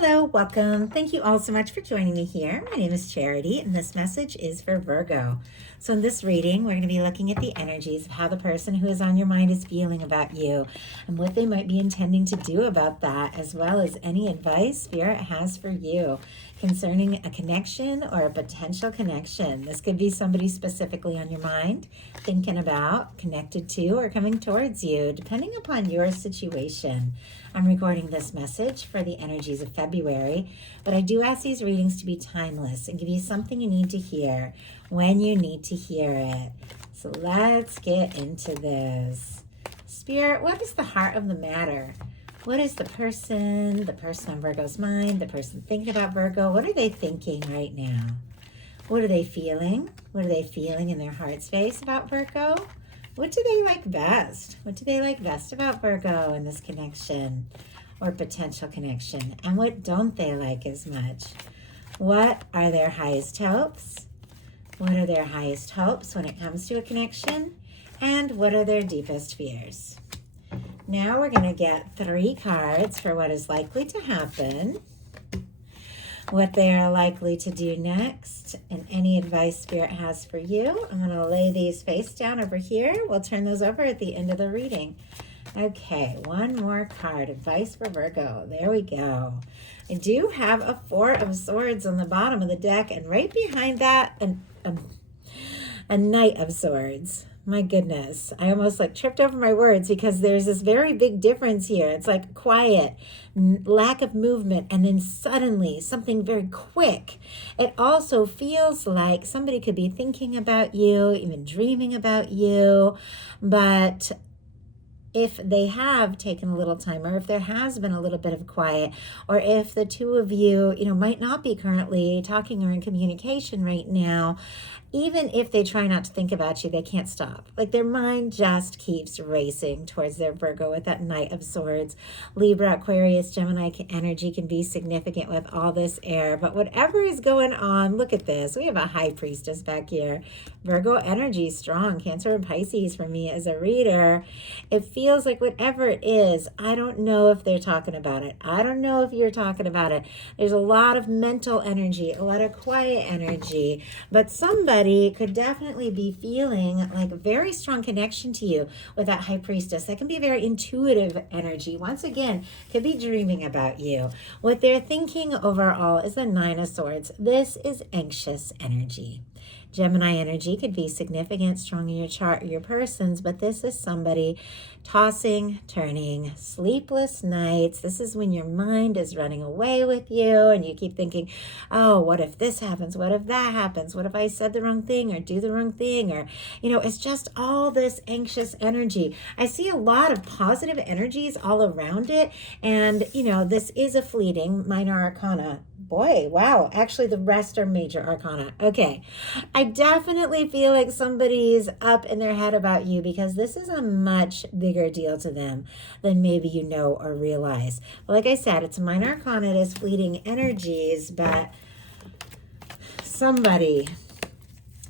Hello, welcome. Thank you all so much for joining me here. My name is Charity, and this message is for Virgo. So in this reading, we're going to be looking at the energies of how the person who is on your mind is feeling about you and what they might be intending to do about that, as well as any advice Spirit has for you concerning a connection or a potential connection. This could be somebody specifically on your mind, thinking about, connected to, or coming towards you, depending upon your situation. I'm recording this message for the energies of February, but I do ask these readings to be timeless and give you something you need to hear when you need to hear it. So let's get into this. Spirit, what is the heart of the matter? What is the person on Virgo's mind, the person thinking about Virgo? What are they thinking right now? What are they feeling? What are they feeling in their heart space about Virgo? What do they like best? What do they like best about Virgo in this connection or potential connection? And what don't they like as much? What are their highest hopes? What are their highest hopes when it comes to a connection? And what are their deepest fears? Now we're going to get 3 cards for what is likely to happen, what they are likely to do next, and any advice Spirit has for you. I'm going to lay these face down over here. We'll turn those over at the end of the reading. Okay, one more card, advice for Virgo. There we go. I do have a 4 of Swords on the bottom of the deck, and right behind that, a Knight of Swords. My goodness, I almost tripped over my words because there's this very big difference here. It's like quiet, lack of movement, and then suddenly something very quick. It also feels like somebody could be thinking about you, even dreaming about you, but if they have taken a little time, or if there has been a little bit of quiet, or if the two of you, might not be currently talking or in communication right now, even if they try not to think about you, they can't stop. Their mind just keeps racing towards their Virgo with that Knight of Swords. Libra, Aquarius, Gemini energy can be significant with all this air. But whatever is going on, look at this. We have a High Priestess back here. Virgo energy strong. Cancer and Pisces for me as a reader. It feels like whatever it is, I don't know if they're talking about it. I don't know if you're talking about it. There's a lot of mental energy, a lot of quiet energy. But somebody could definitely be feeling like a very strong connection to you with that High Priestess. That can be a very intuitive energy. Once again, could be dreaming about you. What they're thinking overall is the 9 of Swords. This is anxious energy. Gemini energy could be significant, strong in your chart or your persons, but this is somebody tossing, turning, sleepless nights. This is when your mind is running away with you and you keep thinking, oh, what if this happens? What if that happens? What if I said the wrong thing or do the wrong thing? Or, it's just all this anxious energy. I see a lot of positive energies all around it. And, this is a fleeting minor arcana. Boy, wow. Actually, the rest are major arcana. Okay. I definitely feel like somebody's up in their head about you because this is a much bigger deal to them than maybe you know or realize. But like I said, it's a minor arcana. It is fleeting energies, but somebody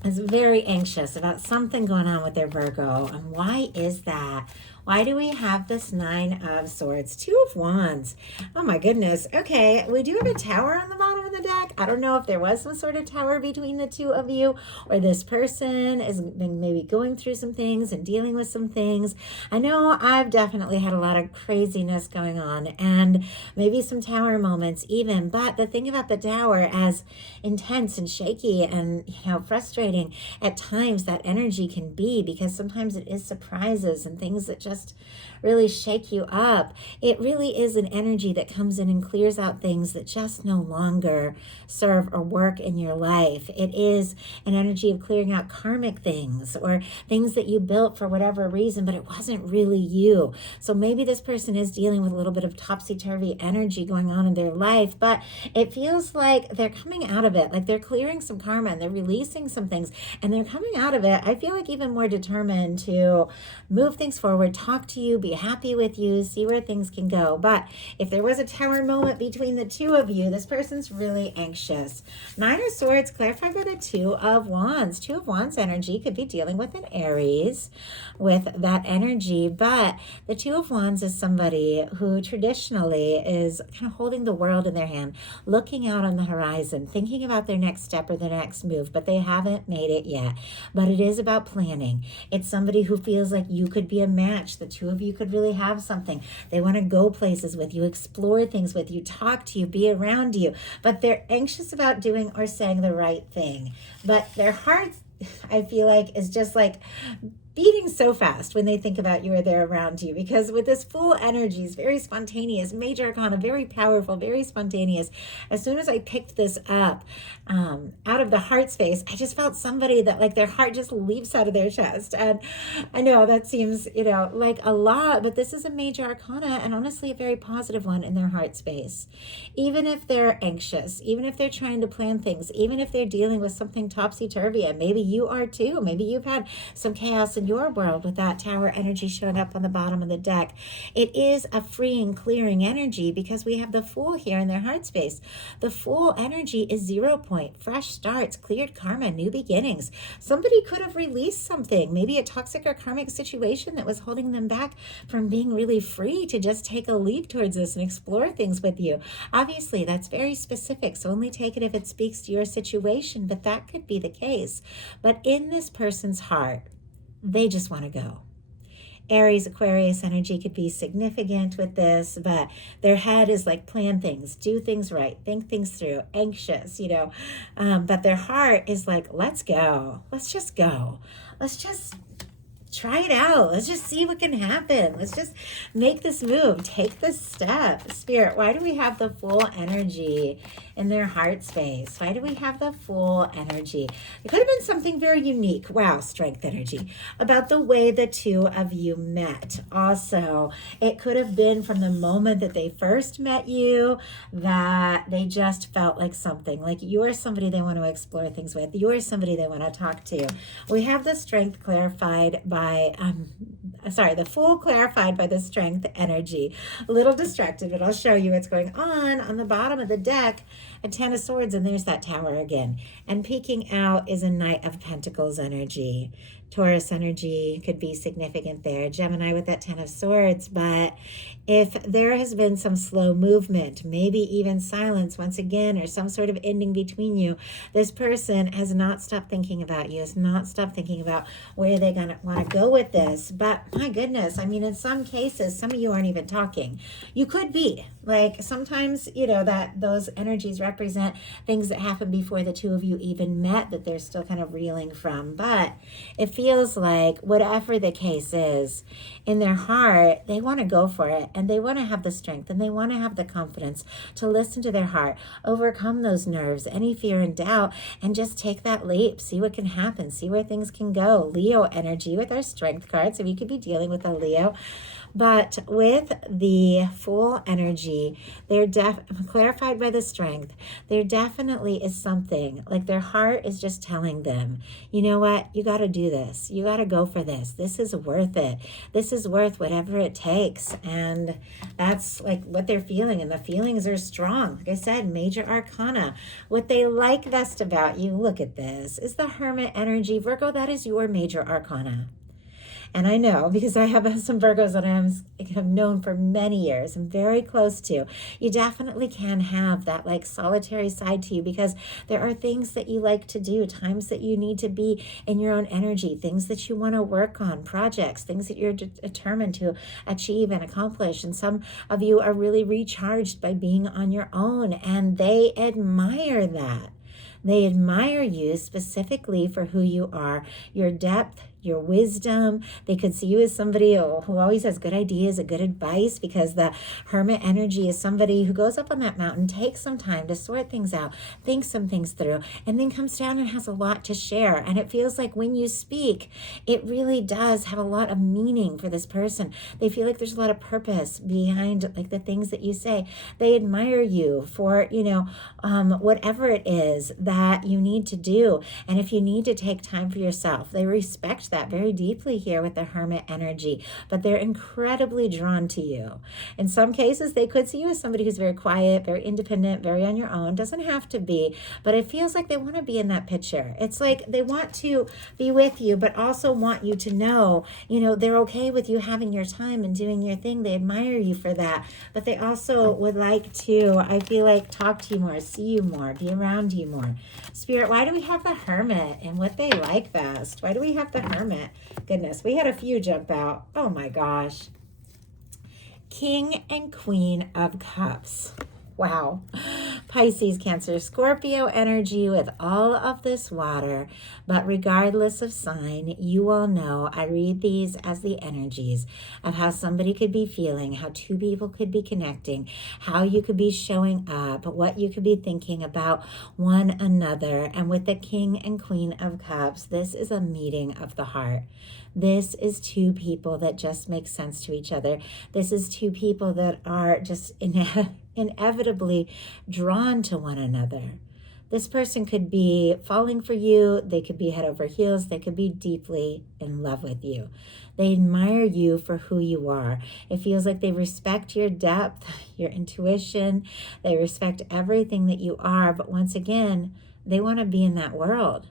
is very anxious about something going on with their Virgo. And why is that? Why do we have this 9 of Swords? 2 of Wands. Oh my goodness. Okay, we do have a tower on the bottom of the deck. I don't know if there was some sort of tower between the two of you, or this person is maybe going through some things and dealing with some things. I know I've definitely had a lot of craziness going on and maybe some tower moments even, but the thing about the tower, as intense and shaky and frustrating at times that energy can be, because sometimes it is surprises and things that just really shake you up. It really is an energy that comes in and clears out things that just no longer serve or work in your life. It is an energy of clearing out karmic things or things that you built for whatever reason, but it wasn't really you. So maybe this person is dealing with a little bit of topsy-turvy energy going on in their life, but it feels like they're coming out of it, like they're clearing some karma and they're releasing some things and they're coming out of it. I feel like even more determined to move things forward, talk to you, be happy with you, see where things can go. But if there was a tower moment between the two of you, this person's really anxious. Nine of Swords clarified by the Two of Wands. Two of Wands energy could be dealing with an Aries with that energy, but the Two of Wands is somebody who traditionally is kind of holding the world in their hand, looking out on the horizon, thinking about their next step or their next move, but they haven't made it yet. But it is about planning. It's somebody who feels like you could be a match. The two of you could really have something. They want to go places with you, explore things with you, talk to you, be around you, but they're anxious about doing or saying the right thing. But their heart, I feel like, is just like beating so fast when they think about you or they're around you, because with this full energy is very spontaneous, major arcana, very powerful, very spontaneous. As soon as I picked this up out of the heart space, I just felt somebody that like their heart just leaps out of their chest. And I know that seems, like a lot, but this is a major arcana and honestly a very positive one in their heart space. Even if they're anxious, even if they're trying to plan things, even if they're dealing with something topsy-turvy, and maybe you are too, maybe you've had some chaos in your world with that tower energy showing up on the bottom of the deck. It is a freeing, clearing energy because we have the Fool here in their heart space. The Fool energy is 0 point, fresh starts, cleared karma, new beginnings. Somebody could have released something, maybe a toxic or karmic situation that was holding them back from being really free to just take a leap towards this and explore things with you. Obviously, that's very specific, so only take it if it speaks to your situation, but that could be the case. But in this person's heart, they just want to go. Aries, Aquarius energy could be significant with this, but their head is like plan things, do things right, think things through, anxious, but their heart is like, let's go. Let's just go. Let's just try it out. Let's just see what can happen. Let's just make this move. Take this step. Spirit, why do we have the Fool energy in their heart space? Why do we have the Fool energy? It could have been something very unique. Wow, Strength energy. About the way the two of you met. Also, it could have been from the moment that they first met you that they just felt like something. Like you're somebody they want to explore things with. You're somebody they want to talk to. We have the Strength clarified by the Fool clarified by the Strength energy. A little distracted, but I'll show you what's going on the bottom of the deck. A Ten of Swords, and there's that tower again. And peeking out is a Knight of Pentacles energy. Taurus energy could be significant there. Gemini with that Ten of Swords. But if there has been some slow movement, maybe even silence once again, or some sort of ending between you, this person has not stopped thinking about you, has not stopped thinking about where they're going to want to go with this. But my goodness, I mean, in some cases, some of you aren't even talking. You could be. Like sometimes, that those energies represent things that happened before the two of you even met that they're still kind of reeling from. But it feels like whatever the case is, in their heart, they want to go for it, and they want to have the strength, and they want to have the confidence to listen to their heart, overcome those nerves, any fear and doubt, and just take that leap, see what can happen, see where things can go. Leo energy with our Strength card, so we could be dealing with a Leo. But with the Fool energy, they're clarified by the Strength. There definitely is something, like their heart is just telling them, you know what, you got to do this. You got to go for this. This is worth it. This is worth whatever it takes. And that's like what they're feeling. And the feelings are strong. Like I said, major arcana. What they like best about you, look at this, is the Hermit energy. Virgo, that is your major arcana. And I know, because I have some Virgos that I have known for many years and very close to, you definitely can have that like solitary side to you, because there are things that you like to do, times that you need to be in your own energy, things that you want to work on, projects, things that you're determined to achieve and accomplish. And some of you are really recharged by being on your own, and they admire that. They admire you specifically for who you are, your depth, your wisdom. They could see you as somebody who always has good ideas and good advice, because the Hermit energy is somebody who goes up on that mountain, takes some time to sort things out, think some things through, and then comes down and has a lot to share. And it feels like when you speak, it really does have a lot of meaning for this person. They feel like there's a lot of purpose behind like the things that you say. They admire you for, whatever it is that you need to do. And if you need to take time for yourself, they respect that. that very deeply here with the Hermit energy, but they're incredibly drawn to you. In some cases, they could see you as somebody who's very quiet, very independent, very on your own. Doesn't have to be, but it feels like they want to be in that picture. It's like they want to be with you, but also want you to know, they're okay with you having your time and doing your thing. They admire you for that, but they also would like to, I feel like, talk to you more, see you more, be around you more. Spirit, why do we have the Hermit and what they like best? Why do we have the Hermit? Goodness, we had a few jump out. Oh my gosh. King and Queen of Cups. Wow. Pisces, Cancer, Scorpio energy with all of this water. But regardless of sign, you all know I read these as the energies of how somebody could be feeling, how two people could be connecting, how you could be showing up, what you could be thinking about one another. And with the King and Queen of Cups, this is a meeting of the heart. This is two people that just make sense to each other. This is two people that are just inevitably drawn to one another. This person could be falling for you. They could be head over heels. They could be deeply in love with you. They admire you for who you are. It feels like they respect your depth, your intuition. They respect everything that you are. But once again, they want to be in that world.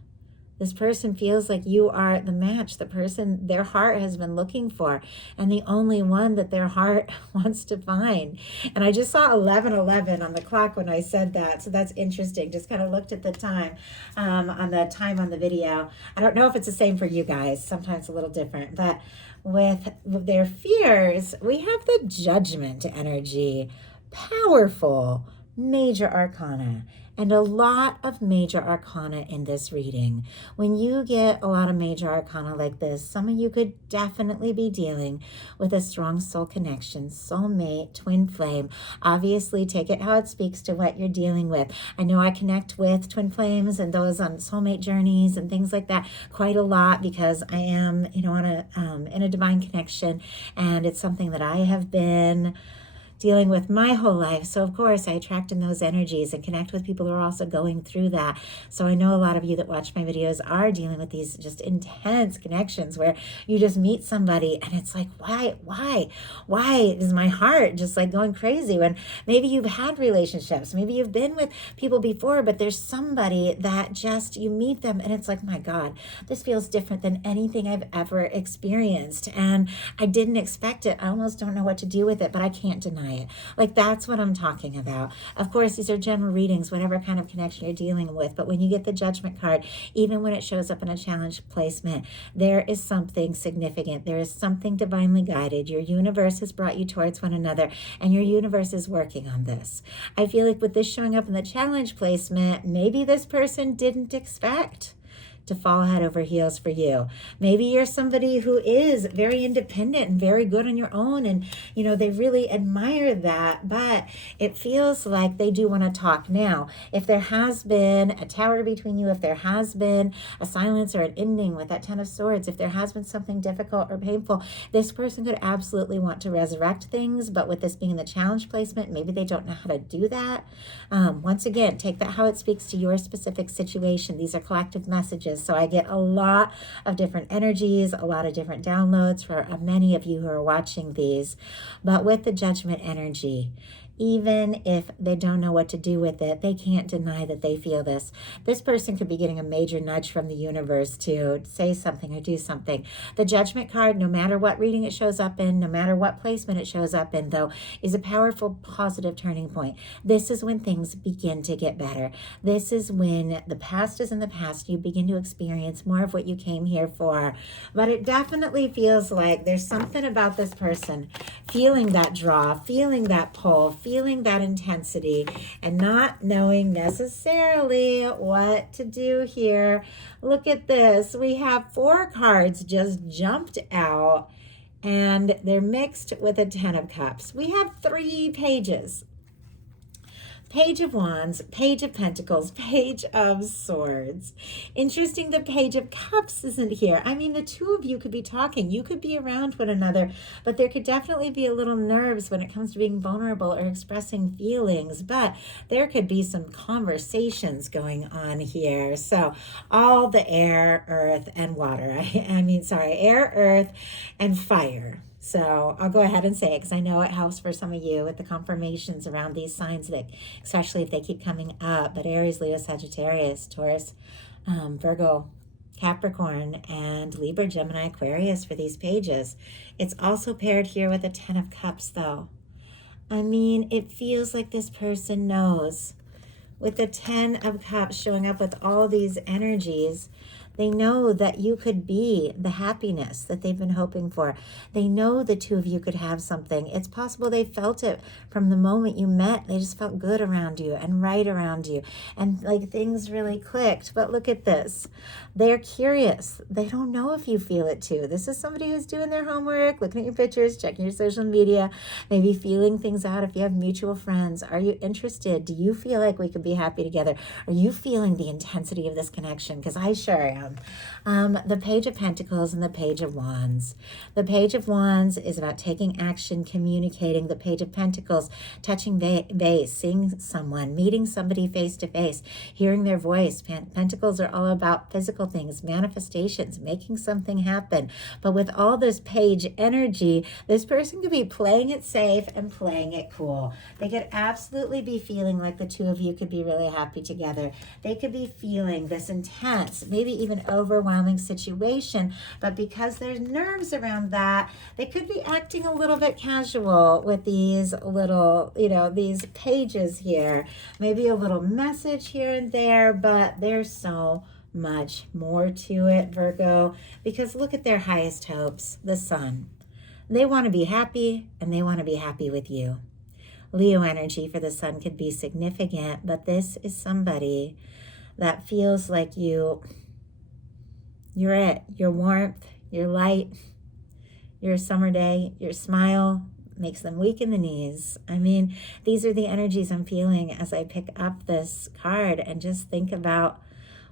This person feels like you are the match, the person their heart has been looking for, and the only one that their heart wants to find. And I just saw 11:11 on the clock when I said that, so that's interesting. Just kind of looked at the time on the video. I don't know if it's the same for you guys. Sometimes a little different, but with their fears, we have the Judgment energy, powerful major arcana. And a lot of major arcana in this reading. When you get a lot of major arcana like this, some of you could definitely be dealing with a strong soul connection, soulmate, twin flame. Obviously, take it how it speaks to what you're dealing with. I know I connect with twin flames and those on soulmate journeys and things like that quite a lot because I am, on in a divine connection, and it's something that I have been dealing with my whole life. So of course I attract in those energies and connect with people who are also going through that. So I know a lot of you that watch my videos are dealing with these just intense connections where you just meet somebody and it's like, why is my heart just like going crazy? When maybe you've had relationships, maybe you've been with people before, but there's somebody that just, you meet them and it's like, my God, this feels different than anything I've ever experienced. And I didn't expect it. I almost don't know what to do with it, but I can't deny it. Like, that's what I'm talking about. Of course, these are general readings, whatever kind of connection you're dealing with. But when you get the Judgment card, even when it shows up in a challenge placement, there is something significant. There is something divinely guided. Your universe has brought you towards one another, and your universe is working on this. I feel like with this showing up in the challenge placement, maybe this person didn't expect to fall head over heels for you. Maybe you're somebody who is very independent and very good on your own, and they really admire that, but it feels like they do want to talk. Now, if there has been a tower between you, if there has been a silence or an ending with that Ten of Swords, if there has been something difficult or painful, this person could absolutely want to resurrect things, but with this being the challenge placement, maybe they don't know how to do that. Once again, take that how it speaks to your specific situation. These are collective messages. So I get a lot of different energies, a lot of different downloads for many of you who are watching these. But with the Judgment energy, even if they don't know what to do with it, they can't deny that they feel this. This person could be getting a major nudge from the universe to say something or do something. The Judgment card, no matter what reading it shows up in, no matter what placement it shows up in, though, is a powerful, positive turning point. This is when things begin to get better. This is when the past is in the past. You begin to experience more of what you came here for. But it definitely feels like there's something about this person feeling that draw, feeling that pull, feeling that intensity, and not knowing necessarily what to do here. Look at this. We have 4 cards just jumped out, and they're mixed with a 10 of Cups. We have 3 pages. Page of Wands, Page of Pentacles, Page of Swords. Interesting, the Page of Cups isn't here. I mean, the two of you could be talking. You could be around one another, but there could definitely be a little nerves when it comes to being vulnerable or expressing feelings. But there could be some conversations going on here. So all the air, earth, and water. Air, earth, and fire. So I'll go ahead and say it because I know it helps for some of you with the confirmations around these signs, that especially if they keep coming up. But Aries, Leo, Sagittarius, Taurus, Virgo, Capricorn, and Libra, Gemini, Aquarius for these pages. It's also paired here with a 10 of Cups, though. I mean, it feels like this person knows. With the 10 of Cups showing up with all these energies, they know that you could be the happiness that they've been hoping for. They know the two of you could have something. It's possible they felt it from the moment you met. They just felt good around you and right around you. And like things really clicked. But look at this. They're curious. They don't know if you feel it too. This is somebody who's doing their homework, looking at your pictures, checking your social media, maybe feeling things out if you have mutual friends. Are you interested? Do you feel like we could be happy together? Are you feeling the intensity of this connection? Because I sure am. The Page of Pentacles and the Page of Wands. The Page of Wands is about taking action, communicating. The Page of Pentacles, touching base, seeing someone, meeting somebody face to face, hearing their voice. Pentacles are all about physical things, manifestations, making something happen. But with all this page energy, this person could be playing it safe and playing it cool. They could absolutely be feeling like the two of you could be really happy together. They could be feeling this intense, maybe even overwhelming situation, but because there's nerves around that, they could be acting a little bit casual with these little, these pages here. Maybe a little message here and there, but there's so much more to it, Virgo, because look at their highest hopes, the sun. They want to be happy, and they want to be happy with you. Leo energy for the sun could be significant, but this is somebody that feels like you're it. Your warmth, your light, your summer day, your smile makes them weak in the knees. I mean, these are the energies I'm feeling as I pick up this card and just think about,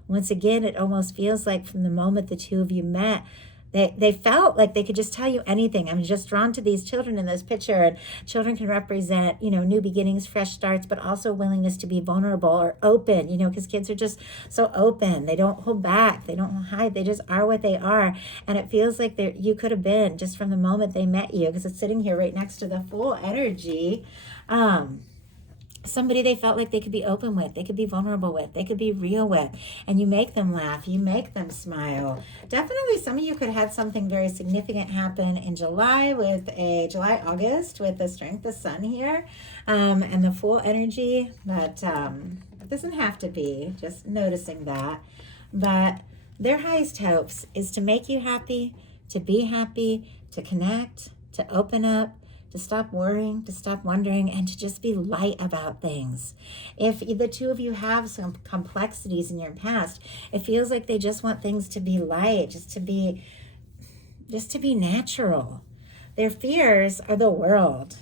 once again, it almost feels like from the moment the two of you met, they felt like they could just tell you anything. I'm just drawn to these children in this picture, and children can represent, new beginnings, fresh starts, but also willingness to be vulnerable or open, because kids are just so open. They don't hold back. They don't hide. They just are what they are. And it feels like you could have been just from the moment they met you, because it's sitting here right next to the full energy. Somebody they felt like they could be open with, they could be vulnerable with, they could be real with, and you make them laugh, you make them smile. Definitely some of you could have something very significant happen in August with the strength, the sun here, and the full energy, but it doesn't have to be, just noticing that. But their highest hopes is to make you happy, to be happy, to connect, to open up, to stop worrying, to stop wondering, and to just be light about things. If the two of you have some complexities in your past, it feels like they just want things to be light, just to be natural. Their fears are the world.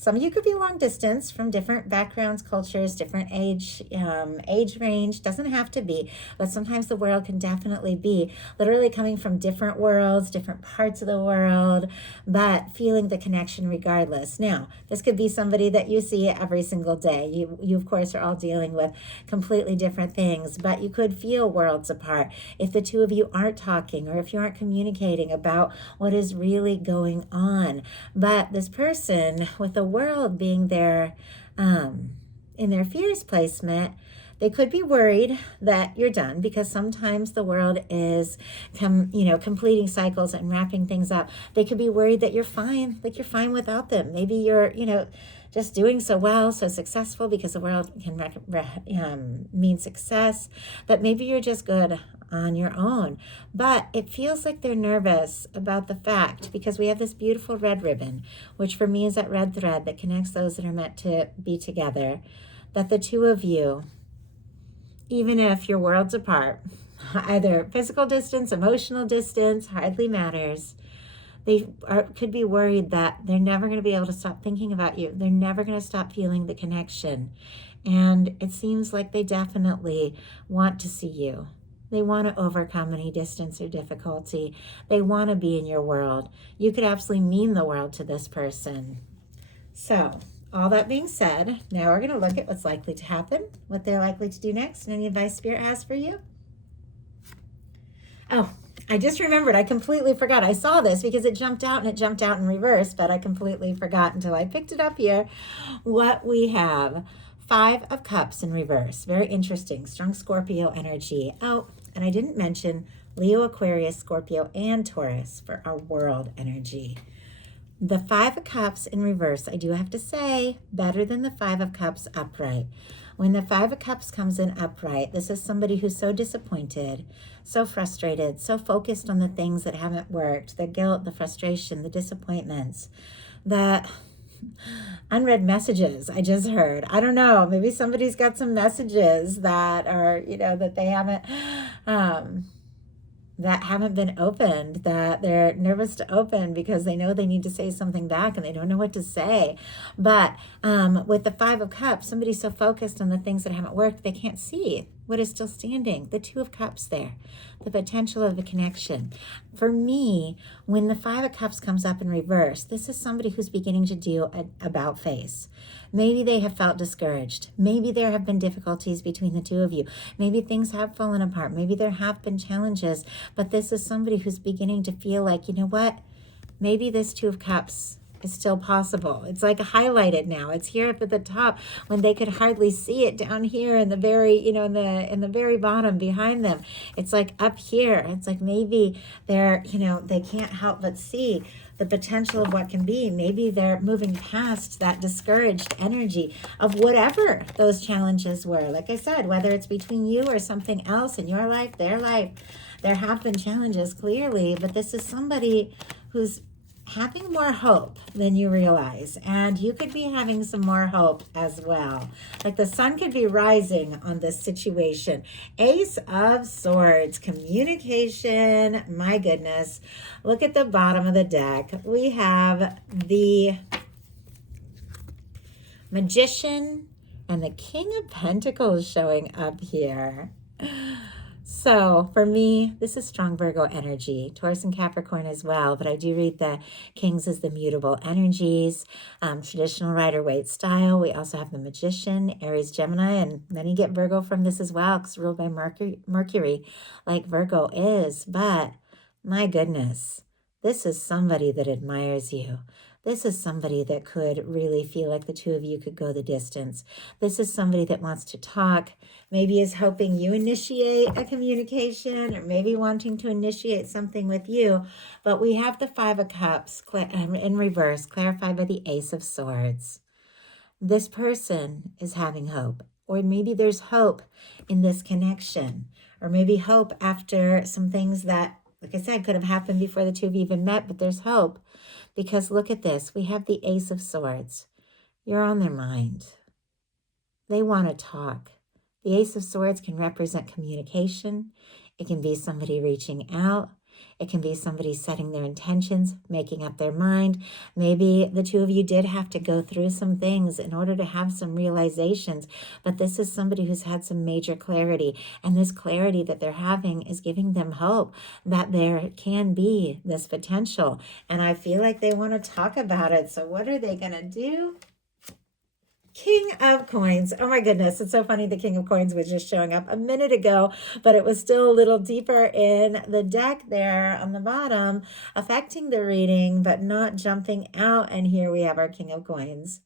Some of you could be long distance from different backgrounds, cultures, different age range. Doesn't have to be, but sometimes the world can definitely be literally coming from different worlds, different parts of the world, but feeling the connection regardless. Now, this could be somebody that you see every single day. You of course are all dealing with completely different things, but you could feel worlds apart if the two of you aren't talking or if you aren't communicating about what is really going on. But this person with the world being there in their fears placement, they could be worried that you're done, because sometimes the world is completing cycles and wrapping things up. They could be worried that you're fine, like you're fine without them. Maybe you're just doing so well, so successful, because the world can mean success, but maybe you're just good on your own. But it feels like they're nervous about the fact, because we have this beautiful red ribbon, which for me is that red thread that connects those that are meant to be together, that the two of you, even if you're worlds apart, either physical distance, emotional distance, hardly matters, Could be worried that they're never going to be able to stop thinking about you. They're never going to stop feeling the connection. And it seems like they definitely want to see you. They want to overcome any distance or difficulty. They want to be in your world. You could absolutely mean the world to this person. So, all that being said, now we're going to look at what's likely to happen, what they're likely to do next, and any advice Spirit has for you. Oh, I just remembered. I completely forgot. I saw this because it jumped out and it jumped out in reverse, but I completely forgot until I picked it up here. What we have, 5 of Cups in reverse. Very interesting. Strong Scorpio energy. Oh, and I didn't mention Leo, Aquarius, Scorpio, and Taurus for our world energy. The 5 of Cups in reverse, I do have to say, better than the 5 of Cups upright. When the 5 of Cups comes in upright, this is somebody who's so disappointed, so frustrated, so focused on the things that haven't worked, the guilt, the frustration, the disappointments, the unread messages I just heard. I don't know, maybe somebody's got some messages that are, that they haven't, that haven't been opened, that they're nervous to open because they know they need to say something back and they don't know what to say. But with the 5 of Cups, somebody's so focused on the things that haven't worked, they can't see what is still standing. The 2 of Cups there, the potential of a connection. For me, when the 5 of Cups comes up in reverse, this is somebody who's beginning to do an about face. Maybe they have felt discouraged. Maybe there have been difficulties between the 2 of you. Maybe things have fallen apart. Maybe there have been challenges, but this is somebody who's beginning to feel like, you know what? Maybe this 2 of Cups is still possible. It's like highlighted now. It's here up at the top when they could hardly see it down here in the very, in the very bottom behind them. It's like up here. It's like maybe they're, they can't help but see the potential of what can be. Maybe they're moving past that discouraged energy of whatever those challenges were. Like I said, whether it's between you or something else in your life, their life, there have been challenges clearly, but this is somebody who's having more hope than you realize, and you could be having some more hope as well. Like the sun could be rising on this situation. Ace of Swords, communication. My goodness, look at the bottom of the deck. We have the Magician and the King of Pentacles showing up here. So for me, this is strong Virgo energy, Taurus and Capricorn as well, but I do read the Kings as the mutable energies, traditional Rider-Waite style. We also have the Magician, Aries, Gemini, and then you get Virgo from this as well, because ruled by Mercury, like Virgo is. But my goodness, this is somebody that admires you. This is somebody that could really feel like the 2 of you could go the distance. This is somebody that wants to talk, maybe is hoping you initiate a communication, or maybe wanting to initiate something with you. But we have the 5 of Cups in reverse, clarified by the Ace of Swords. This person is having hope, or maybe there's hope in this connection, or maybe hope after some things that, like I said, could have happened before the 2 of you even met, but there's hope. Because look at this, we have the Ace of Swords. You're on their mind. They want to talk. The Ace of Swords can represent communication. It can be somebody reaching out. It can be somebody setting their intentions, making up their mind. Maybe the 2 of you did have to go through some things in order to have some realizations, but this is somebody who's had some major clarity, and this clarity that they're having is giving them hope that there can be this potential, and I feel like they want to talk about it. So what are they going to do? King of Coins. Oh my goodness, it's so funny the King of Coins was just showing up a minute ago, but it was still a little deeper in the deck there on the bottom, affecting the reading, but not jumping out. And here we have our King of Coins.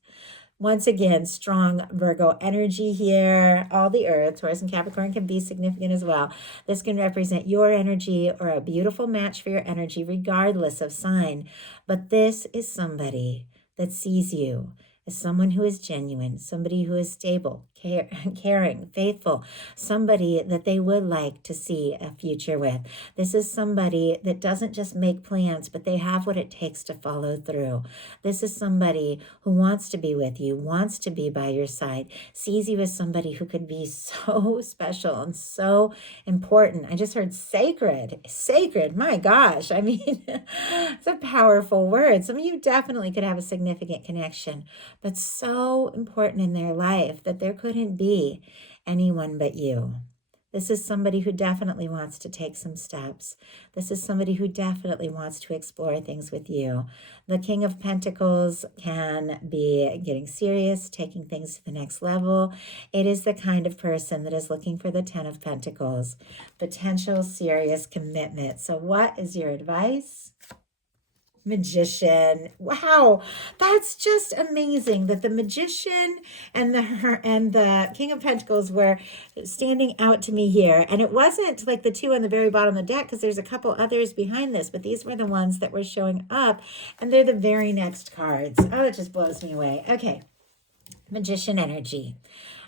Once again, strong Virgo energy here. All the Earth, Taurus and Capricorn can be significant as well. This can represent your energy or a beautiful match for your energy, regardless of sign. But this is somebody that sees you as someone who is genuine, somebody who is stable, caring, faithful, somebody that they would like to see a future with. This is somebody that doesn't just make plans, but they have what it takes to follow through. This is somebody who wants to be with you, wants to be by your side, sees you as somebody who could be so special and so important. I just heard sacred, sacred. My gosh. I mean, it's a powerful word. Some of you definitely could have a significant connection, but so important in their life that there couldn't be anyone but you. This is somebody who definitely wants to take some steps. This is somebody who definitely wants to explore things with you. The King of Pentacles can be getting serious, taking things to the next level. It is the kind of person that is looking for the 10 of Pentacles, potential serious commitment. So what is your advice? Magician. Wow, that's just amazing that the Magician and the King of Pentacles were standing out to me here. And it wasn't like the two on the very bottom of the deck, because there's a couple others behind this, but these were the ones that were showing up, and they're the very next cards. Oh, it just blows me away. Okay, Magician energy.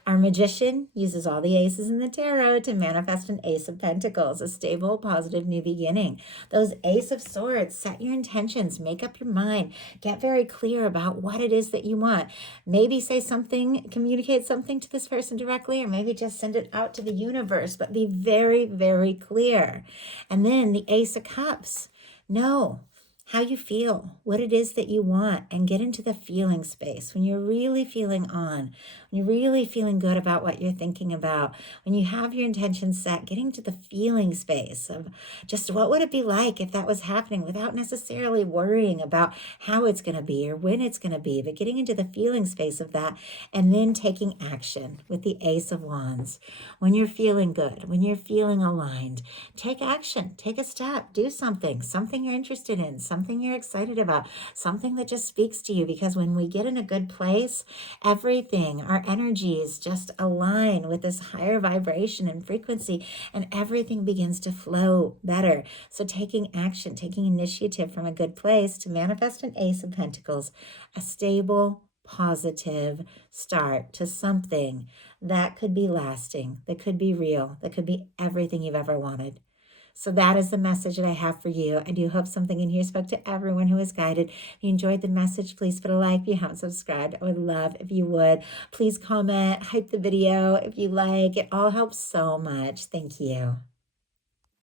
Our magician uses all the aces in the tarot to manifest an ace of pentacles, a stable, positive new beginning. Those ace of swords, set your intentions, make up your mind, get very clear about what it is that you want. Maybe say something, communicate something to this person directly, or maybe just send it out to the universe, but be very, very clear. And then the ace of cups. Know how you feel, what it is that you want, and get into the feeling space. When you're really feeling on, when you're really feeling good about what you're thinking about, when you have your intentions set, getting to the feeling space of just what would it be like if that was happening, without necessarily worrying about how it's going to be or when it's going to be, but getting into the feeling space of that, and then taking action with the Ace of Wands. When you're feeling good, when you're feeling aligned, take action, take a step, do something you're interested in, something you're excited about, something that just speaks to you. Because when we get in a good place, everything, our energies just align with this higher vibration and frequency, and everything begins to flow better. So taking action, taking initiative from a good place to manifest an Ace of Pentacles, a stable, positive start to something that could be lasting, that could be real, that could be everything you've ever wanted. So that is the message that I have for you. I do hope something in here spoke to everyone who is guided. If you enjoyed the message, please put a like. If you haven't subscribed, I would love if you would. Please comment, hype the video if you like. It all helps so much. Thank you.